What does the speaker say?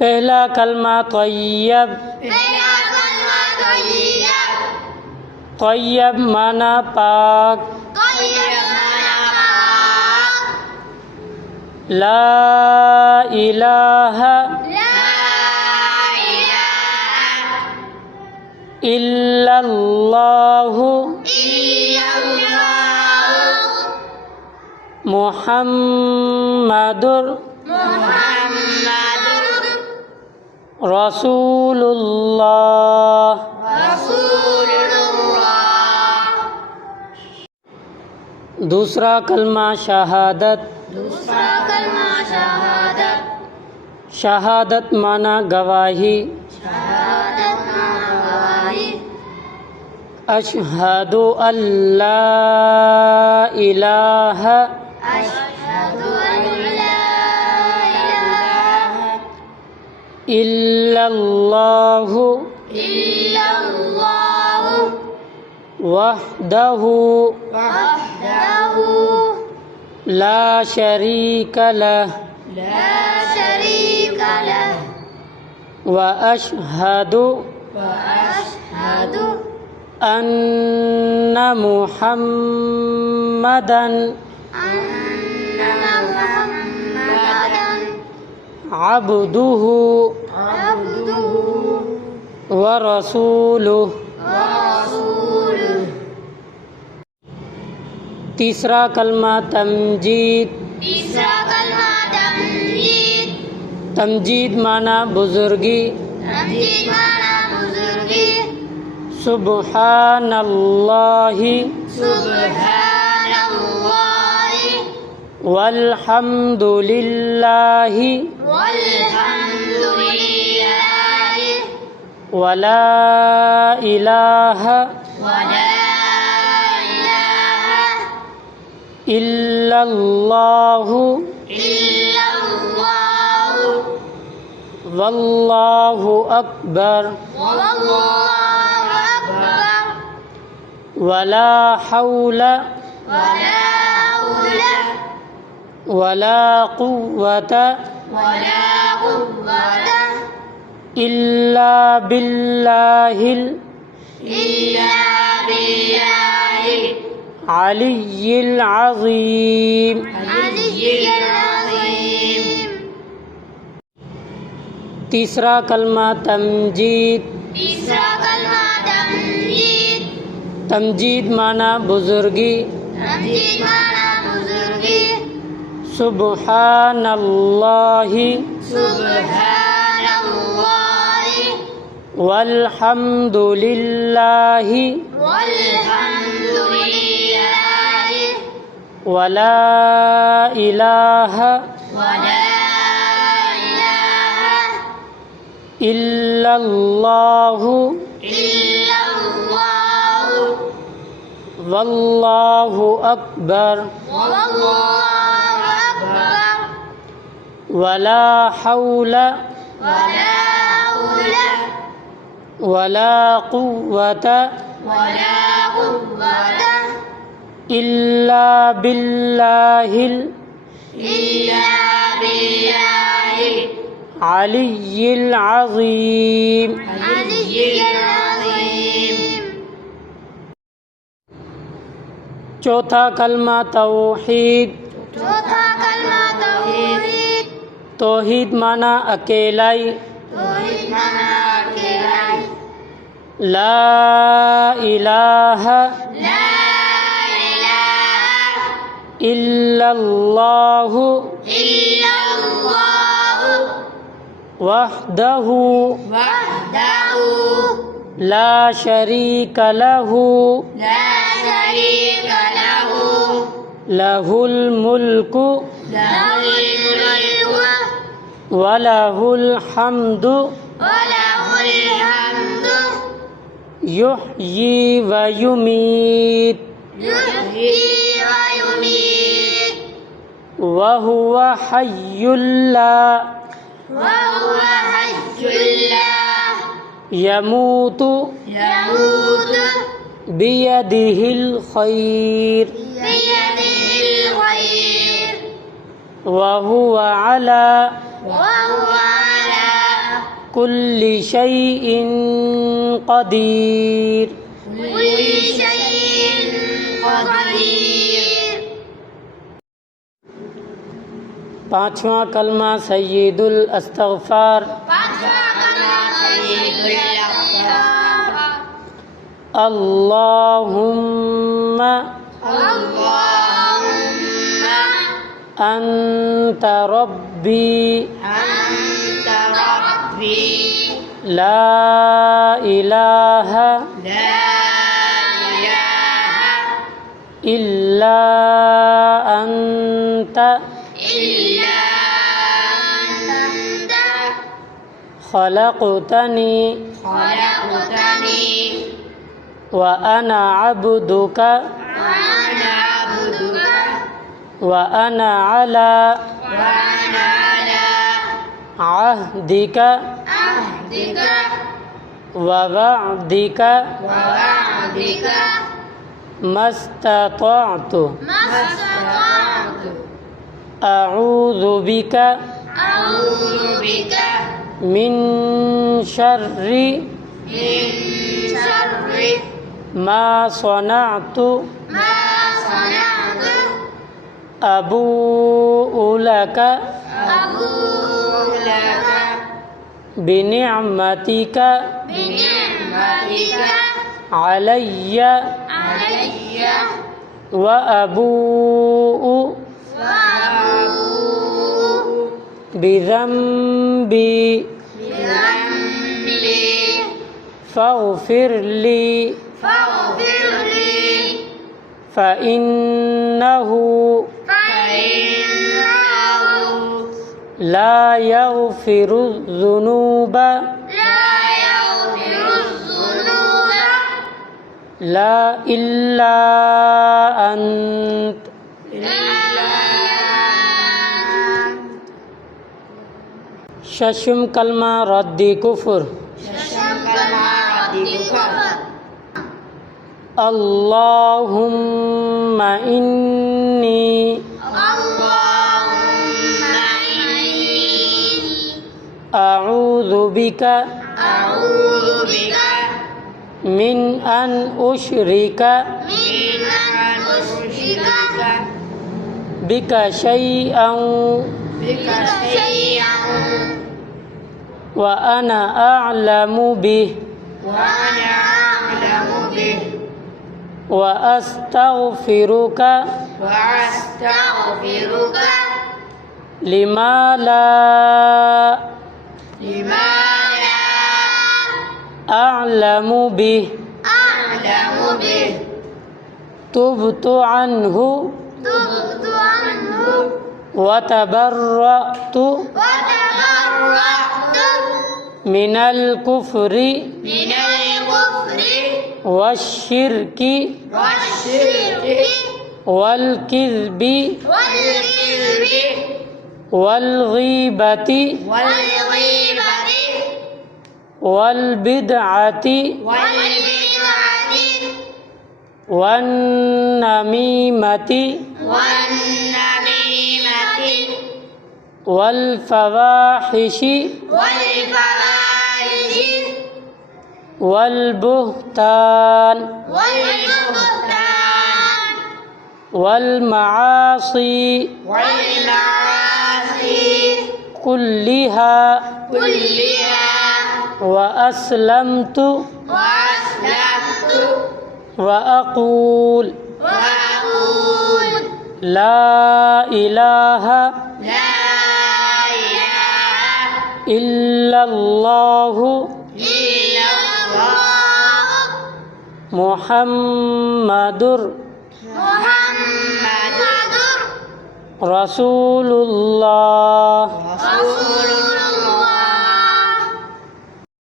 पहला कलमा तय्यब। तय्यब माना पाक। ला इलाहा इल्लल्लाहु मुहम्मदुर रसूलुल्लाह। दूसरा कलमा शहादत। शहादत माना गवाही। अशहदु अल्ला इलाहा इल्लल्लाहु वहदहु ला शरीक लह व अशहदु अन्न मुहम्मदन अब्दुहु व रसूलुहु। तीसरा कलमा तमजीद। तमजीद माना बुजुर्गी। सुब्हानल्लाहि वल्हम्दुलिल्लाहि वला इलाहा इल्लल्लाहु वल्लाहु अकबर वला हौला वला कुव्वता इल्ला बिल्लाहिल अलिय्यिल अज़ीम। तीसरा कलमा तमजीद। तमजीद माना बुजुर्गी। सुब्हानल्लाहि वल्हम्दुलिल्लाहि वला इलाहा इल्लल्लाहु वल्लाहु अकबर वला हौला वला कुव्वता इल्ला बिल्लाहिल अलिय्यिल अज़ीम। चौथा कलमा तौहीद। तौहीद माना अकेलाई। ला इलाहा इल्लल्लाहु वहदहु ला शरीक लहु लहुल मुल्कु वलहुल हम्दु युह्यी व युमीत वहुवा हय्युल ला यमूतु बियदिहिल खैर वहुवा अला كل شيء قدير पांचवा कलमा सय्यदुल इस्तिग़फ़ार अल्लाहुम्मा अंता रब्बी ला इलाहा इल्ला अंता खलक़तनी व अना अब्दुका व अना अला अहदिका व वअदिका मस्ततअतु अऊज़ु बिका मिन शर्रि मा सनअतु अबूउ लका बिनिअमतिका अलय्या व अबूउ बिज़ंबी फ़ग़फ़िर ली फ़इन्नहु ला यग़फ़िरुज़्ज़ुनूब ला इल्ला अंत शशम कलमा रद्दी कुफ्र अल्लाहुम्मा इन्नी अऊज़ु बिका मिन अन उशरिका बिका शैअन व अना अअलमु बिहि व अस्तग़फ़िरुका लिमा ला अअलमु बिहि तुब्तु अन्हु व तबर्रअतु मिनल कुफ्रि वश्शिर्कि वल किज़्बि वल गीबति वल बिदअति वन नमीमति वल फ़वाहिशि वल बुहतान वल मआसी कुल्लिहा व अस्लमतु व अक़ूल ला इलाहा इल्लल्लाहु मुहम्मदुर रसूलुल्लाह